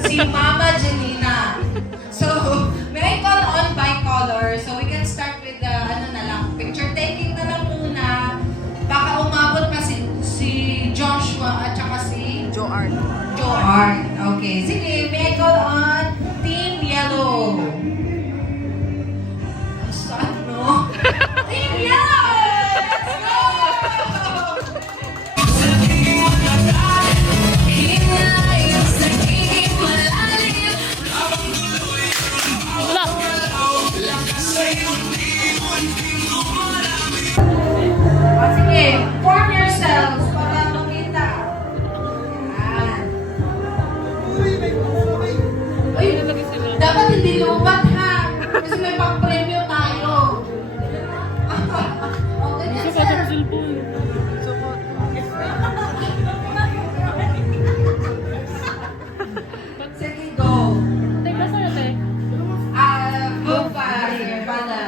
si Mama Janina. So, may I call on by color? So, we can start with the, picture taking na lang muna. Baka umabot pa si Joshua at saka si Joart. Joart. Okay, sige, may I call on Team Yellow. Ang sad, no? Team Yellow! Let's go! Sige, form yourselves para makita. Yan. Uy, dapat hindi lubat ha. Kasi may pang-premyo tayo. O, ganyan sir. Sige, go. Go faster, pala.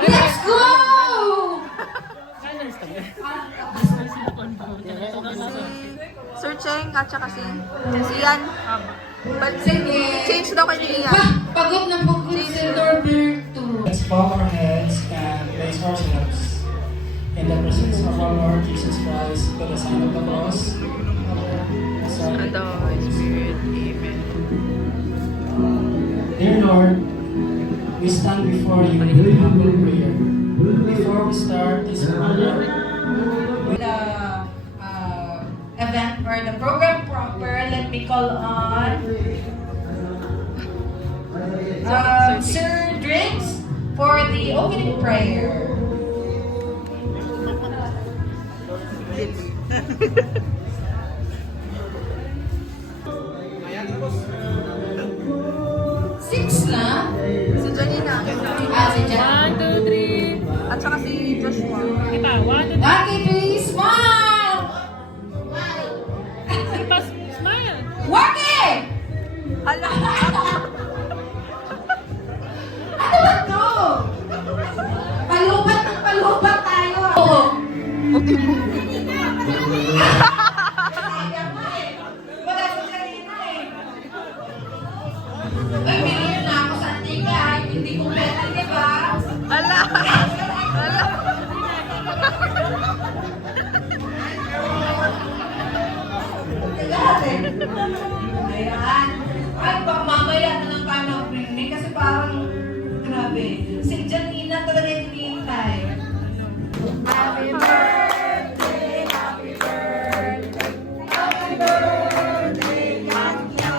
Let's go! Sir Cheng at saka si Ian. Sige. Change daw kay ni Ian. Pagod na pagod si Norberto. Let's bow our heads and place ourselves in the presence of our Lord Jesus Christ to the sign of the cross. And the Holy Spirit. Amen. Dear Lord, we stand before you in humble prayer. Before we start this program, The event or the program proper, let me call on Sir Drinks for the opening prayer. Six lang? Si Janina. Si Jan. 1, 2, 3. At saka si Joshua. Kita, 1, 2, 3. Okay, please, smile! Smile. Waki! Hala! Ano ba to? Palubat ng palubat tayo. Oo. Sayang nga eh. Wala si Karina eh. Ay, bilhin na ako sa antika. Hindi ko pwede, di ba? Hala! Hala! Lahat eh. Ayan. Ay, baka mamaya na lang tayo mag-briefing kasi parang grabe. Si Janina talaga yung hinihintay. Happy birthday, happy birthday, happy birthday, Kanya.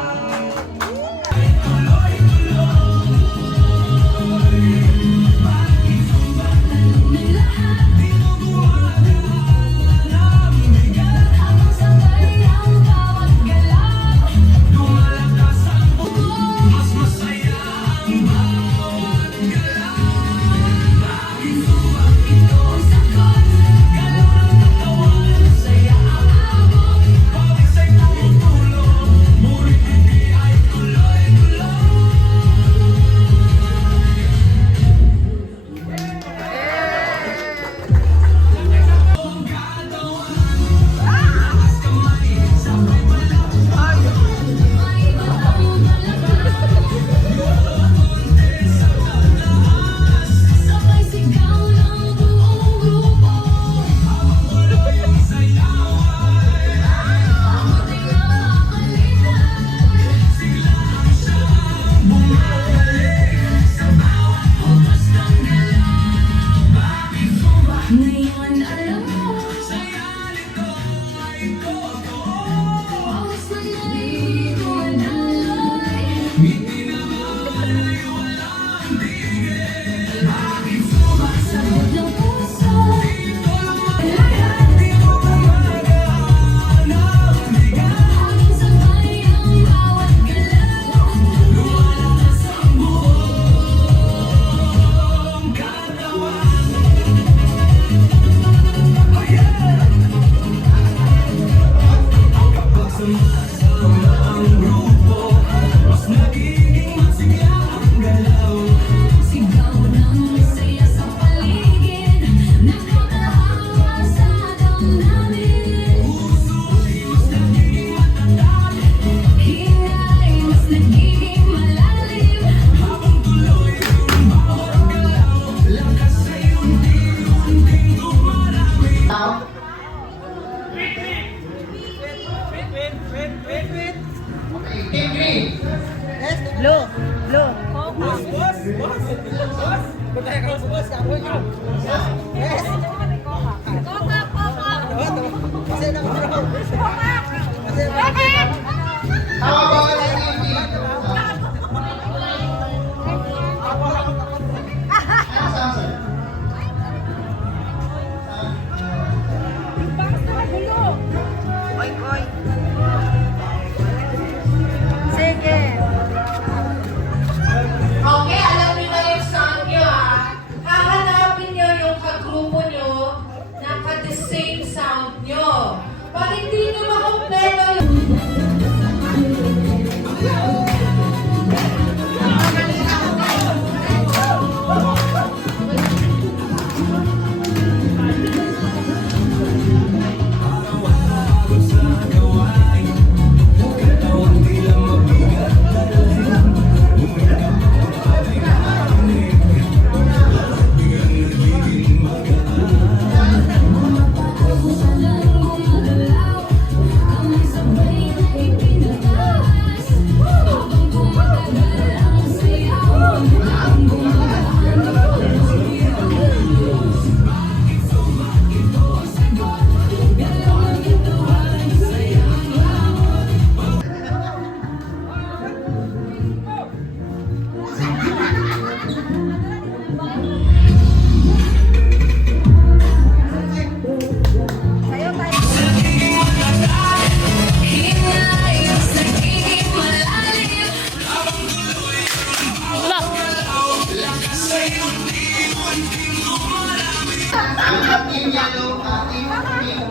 team yellow, team pink,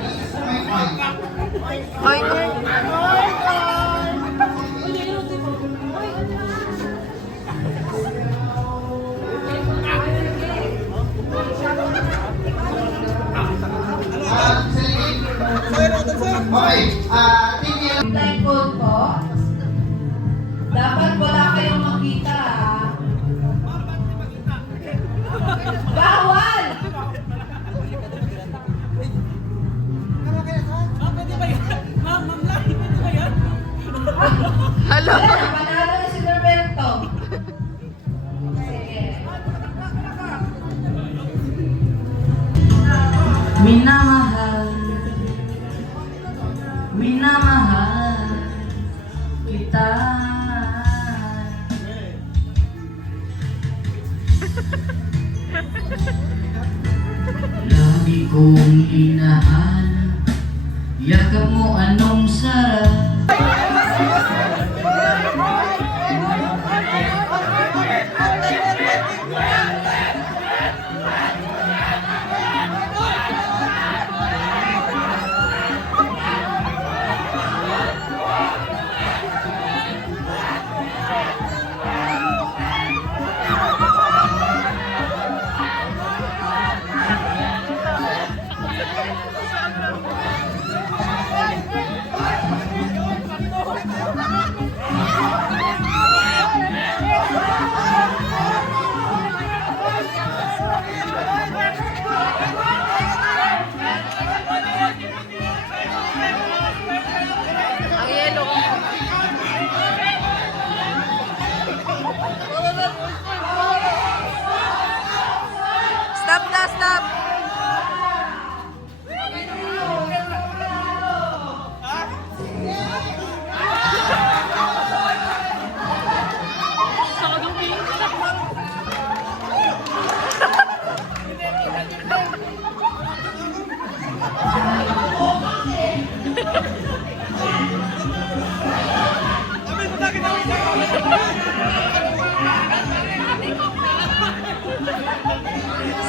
white. Oy, Okay, team yellow. Blindfold po. Dapat wala kayong makita, ah. Bawal! hello. Wala, panalo na si Norberto. Sige. Minamahal, minamahal kita. Lagi kong hinahanap, yakap mo anong sarap. Ang yellow. Stop na, stop.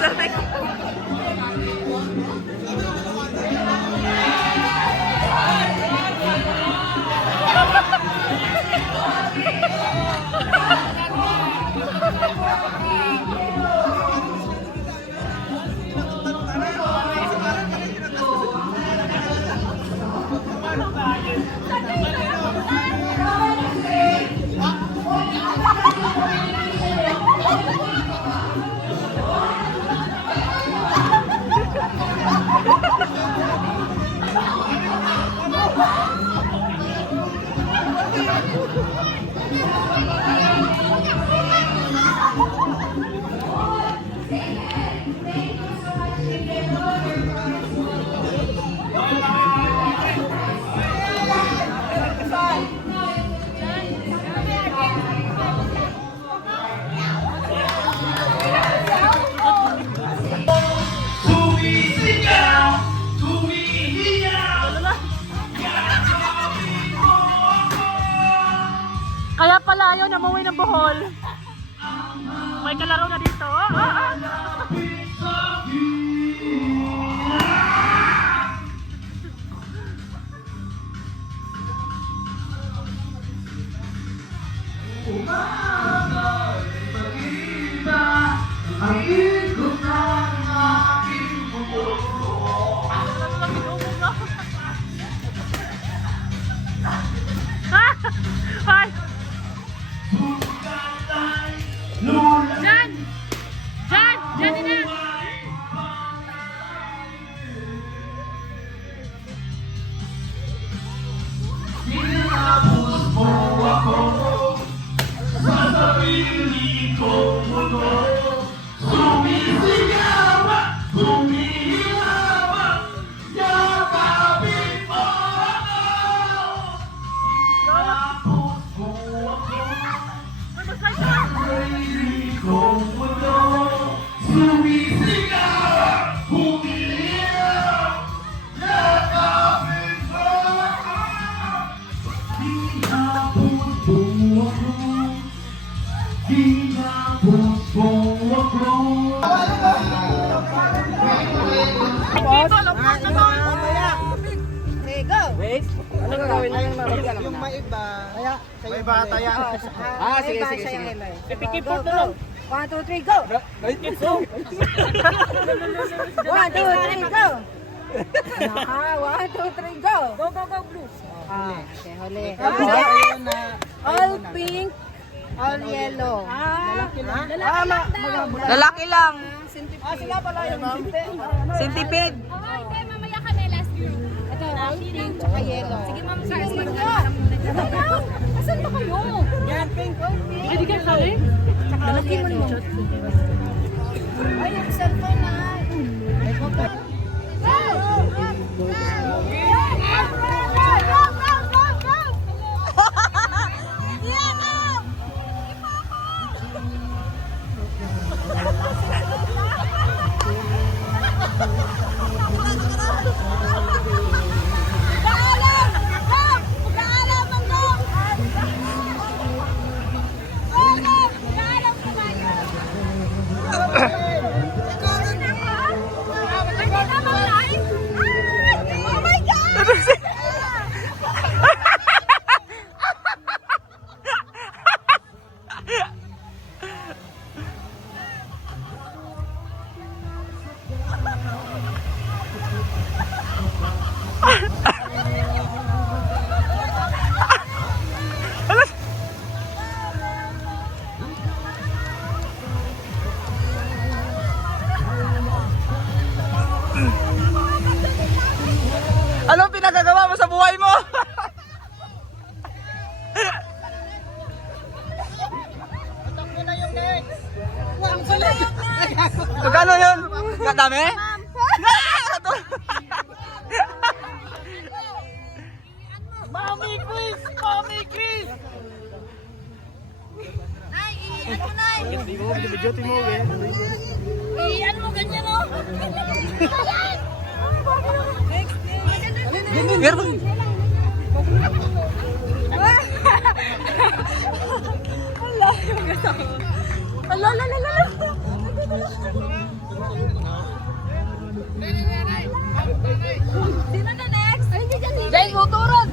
Sorry. Kaya pala ayaw na umuwi ng Bohol. May kalaro na dito. Ang ikot ng aking mundo. Ay! Jan! Jan! Jan din na! Tinapos mo ako sa sarili kong mundo. Sumisigaw at humihirap at yakapin mo ako. Tinapos mo ako sa sarili kong mundo. Sumisigaw at humihirap, yakapin mo ako. Tinapos mo ako. Tinapos Yung may iba, may iba taya. Sige. Ipikipot na lang. 1, 2, 3, go! 1, 2, 3, go! Naka, 1, 2, 3, go! Go, Blues. Okay, huli. Ayun na. All pink, all yellow. Lalaki lang. Sila pala yung Centipede. Hindi, mamaya kami last group. Ito, all pink, tsaka yellow. Sige, ma'am, sorry. Asan ba kayo? Yan, pink, all pink. Hindi ka sali? Lalaki mo mo. Ay, yung cellphone na. Oh my God! Anong pinagagawa mo sa buhay mo? Magkano yun? Kadami? Mami Chris! Mami Chris! Iyan mo ganyan, oh. Meron. Sino na next? Ay, hindi dyan. Dahil motoran.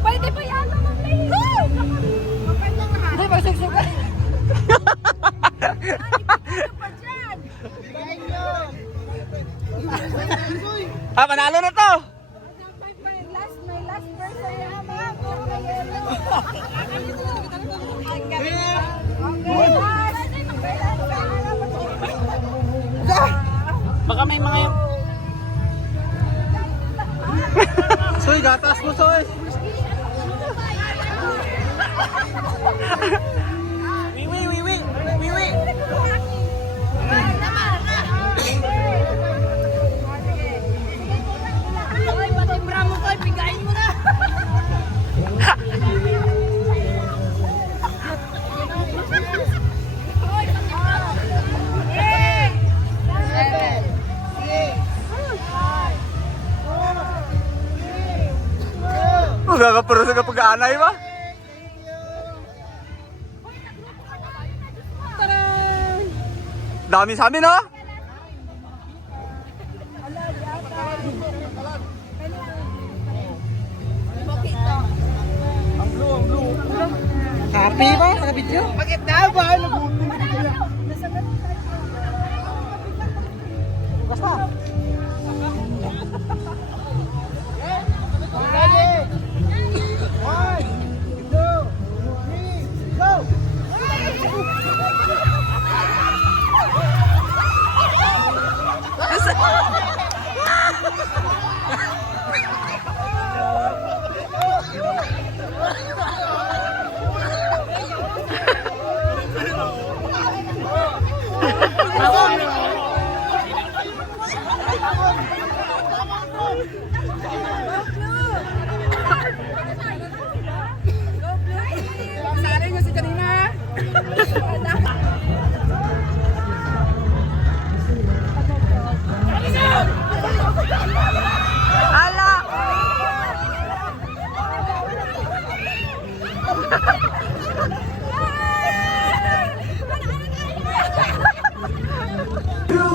Pwede pa yata mag-play. Hindi, masugsugan. Ah, panalo na to. My last person na, ma'am. Puro na yellow. Ang galing. Baka may mga yung... Soy, gatas mo, Soy! Wiwi! Ay, pati bra mo ko, bigayin mo na. Magkakapuro sa pag-aanay ba? Dami sa amin, ha? Happy ba? Naka-video? Bakit na ba? Basta! Ready? 1, 2, 3, go!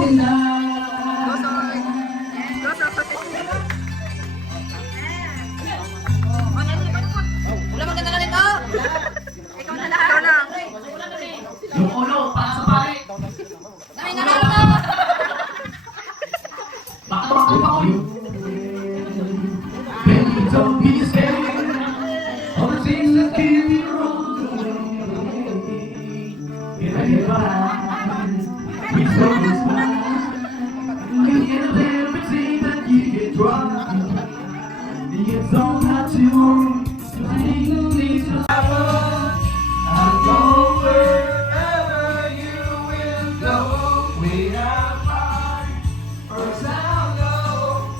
Wala maganda ka nito! Ikaw na lang! Ikaw lang! Yung ulo, para sa pare. Dami na lang ito! Baka tumakbo pa ko. Baby, don't be scared. All the things that keep you in a we so smile. You get a little bit that you get dry. It's all not too long. You need to happen. I go wherever you will go. We are fine. First I know.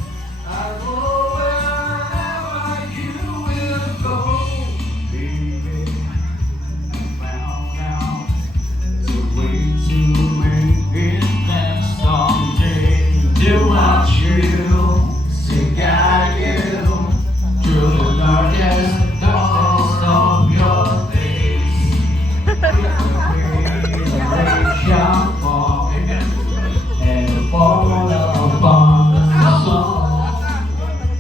I go wherever you will go. Baby, I found out the way to make it that someday. To watch you, see guide you through the darkest of your face. Shall fall and fall upon the soul.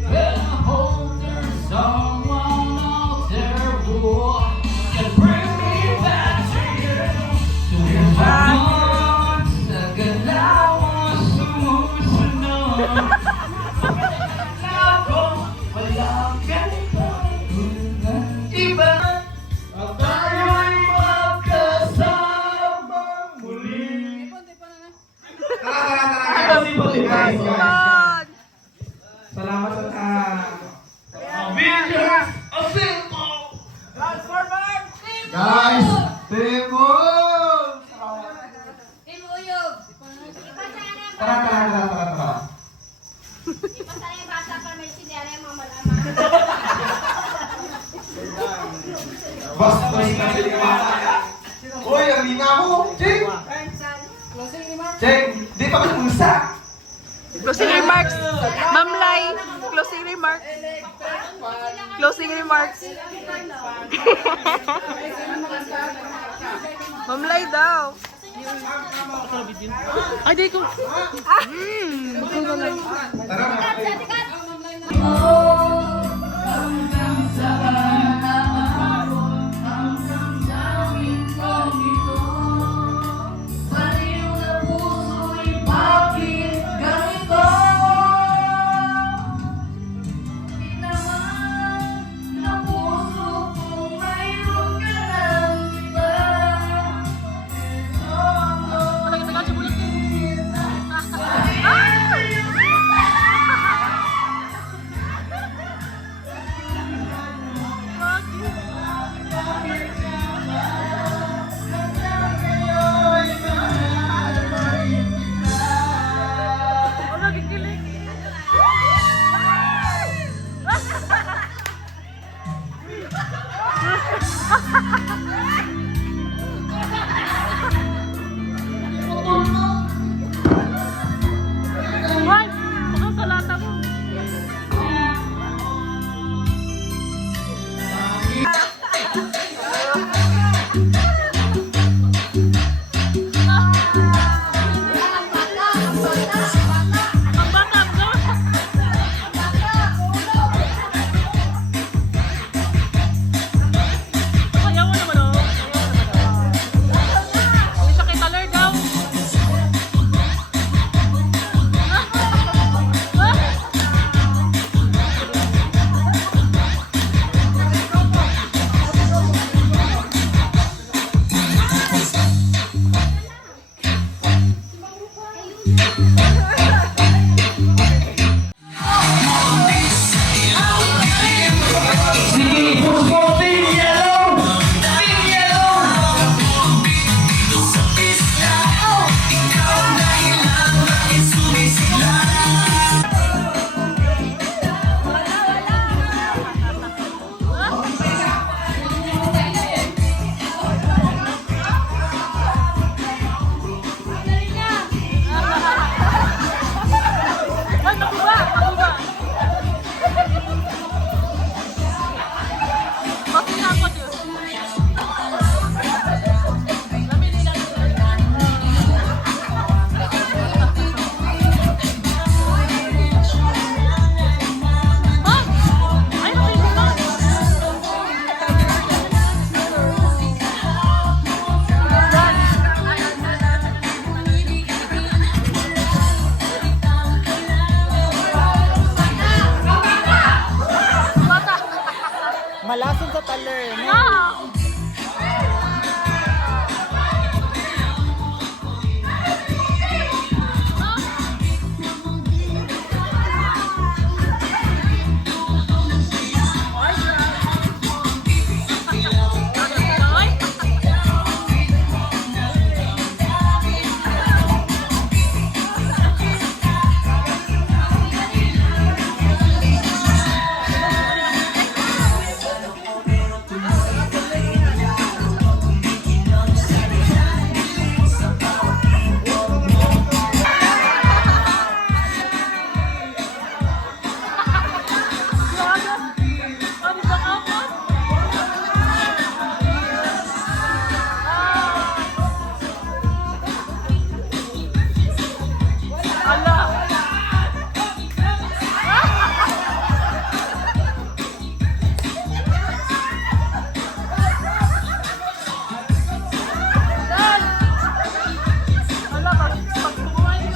And I hope there's someone out there who can bring me back to you. To your heart, second I was supposed to know. Ako, walang ganito. Iba at tayo'y magkasama muli. Salamat sa Avengers Assemble! guys. Timo! Team Uyog. Tara. Ipasaya yung bata para may sinera yung mga malaman. Basta kasi yung mata. Uy, ang lina mo. Jake! Jake, di pa kamusta? Closing remarks! Ma'am Lai! Closing remarks! Closing remarks! Ma'am Lai daw! Ay, di ko. Tara na. Ay, makakalata mo. Ang bata, no? Ayaw mo naman, oh. Hindi siya kita Lord, daw. Sige, push mo, Team Yellow! Team Yellow! color. No!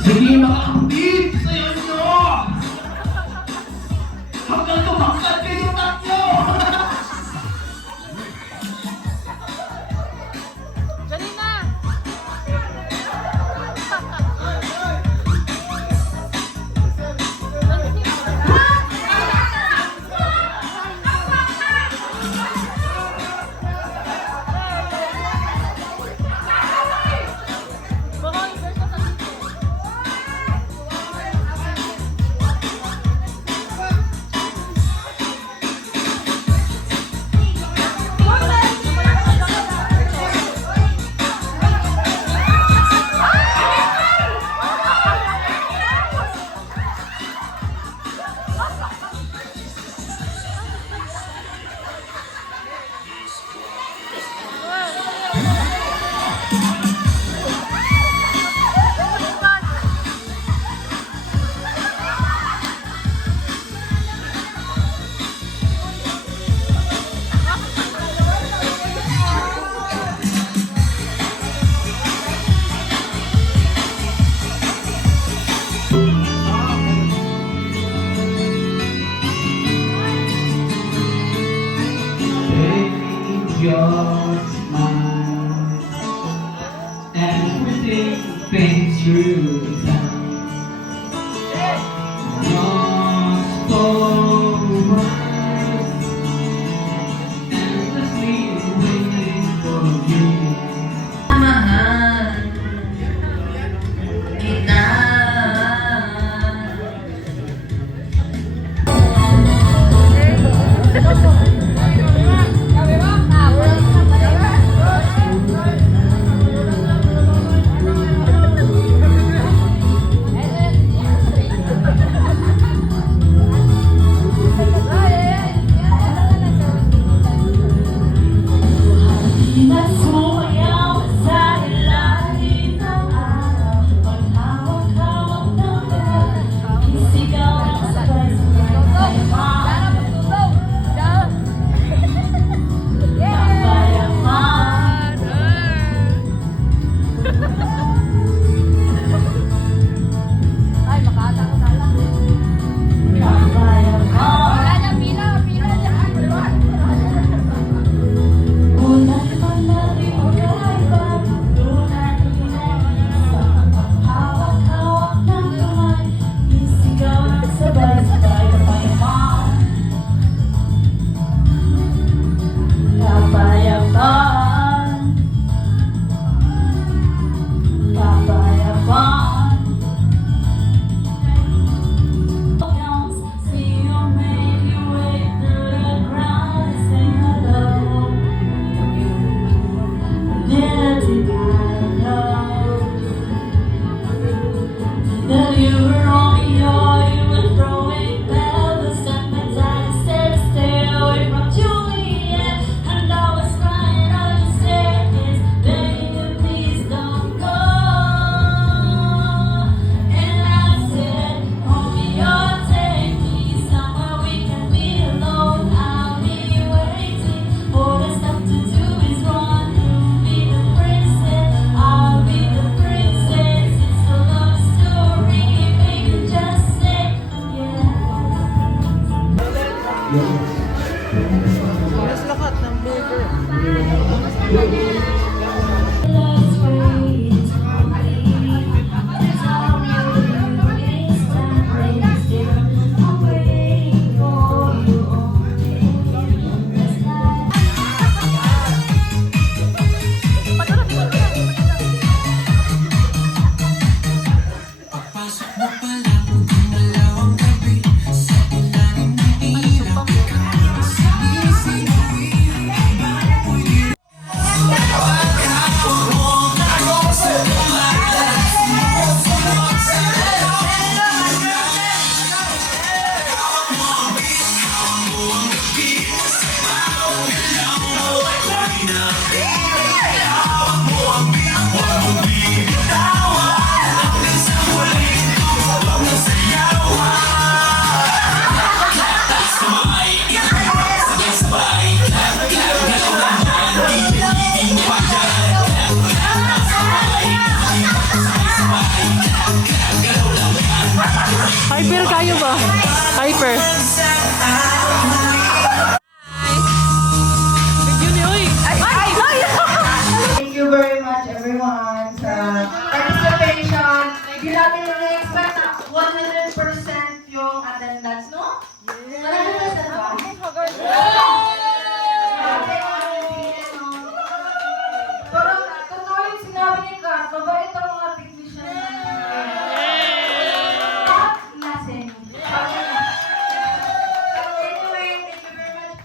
Sige, makakabit sa inyo! Hanggang tumakas kayo tatlo! Janina! Take your smile and everything fades through the time. Lost for a while, endlessly waiting for you. Mahal kita. Hyper kayo ba? Hyper. Video ni Uy. Thank you very much everyone sa participation. Hindi natin na-expect na 100% yung attendance, no? 100% ba? Pero totoo yung sinabi ni Kat, mabait ang mga technician natin. Top lasing. Anyway, thank you very much.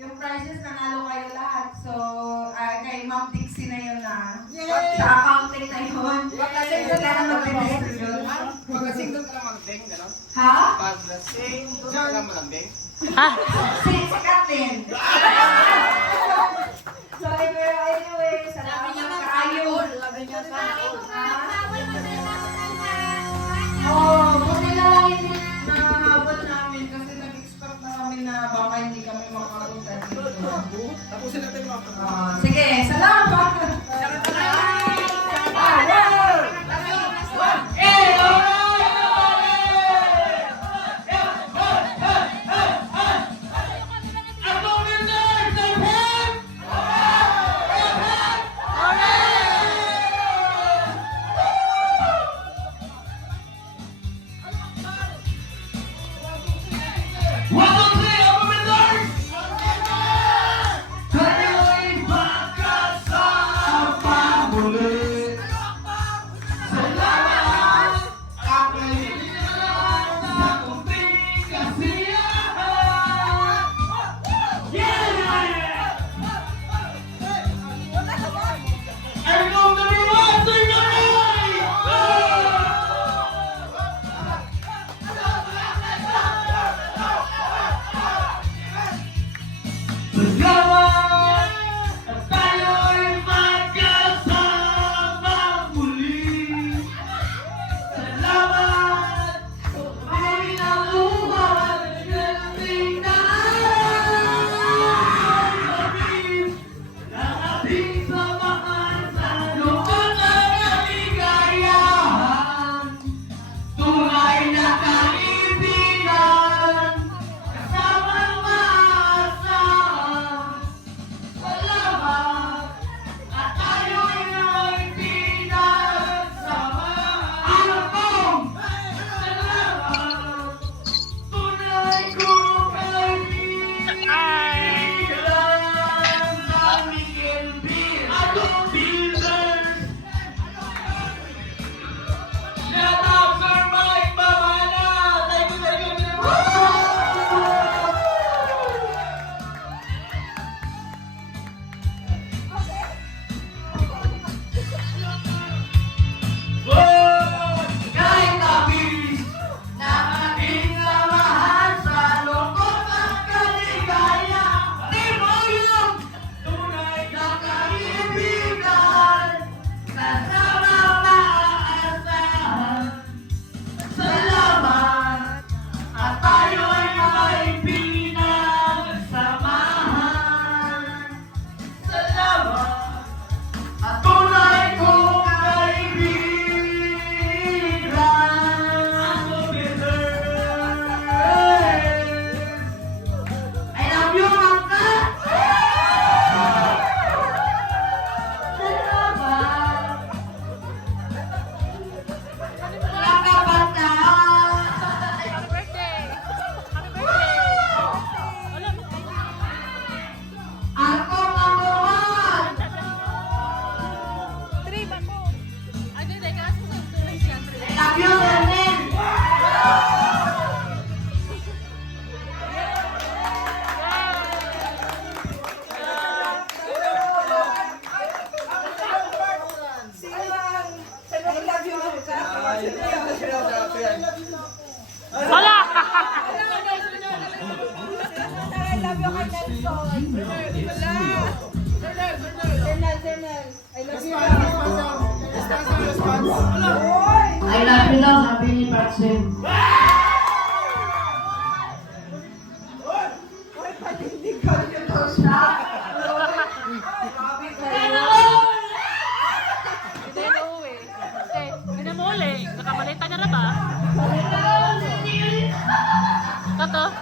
Yung prizes nanalo kayo lahat. So, kay Ma'am Dixie na yun na. Sa accounting na yun. Kasi sila na mag-distribute. Pagkasing doon ka lang mag-bang, gano'n? Ha? Pagkasing doon ka lang mag-bang. Si Kathleen. So, anyway, salamat kaayo. Oh, buti na lang hindi nahabol namin kasi nag-expect na kami na baka hindi kami makapunta dito. Tapusin natin mga Sige, salamat! Wala! I love you daw, sabi ni Patsy. Hindi na uwi. Okay. Pinamuli. Nakabalita na ba? Toto.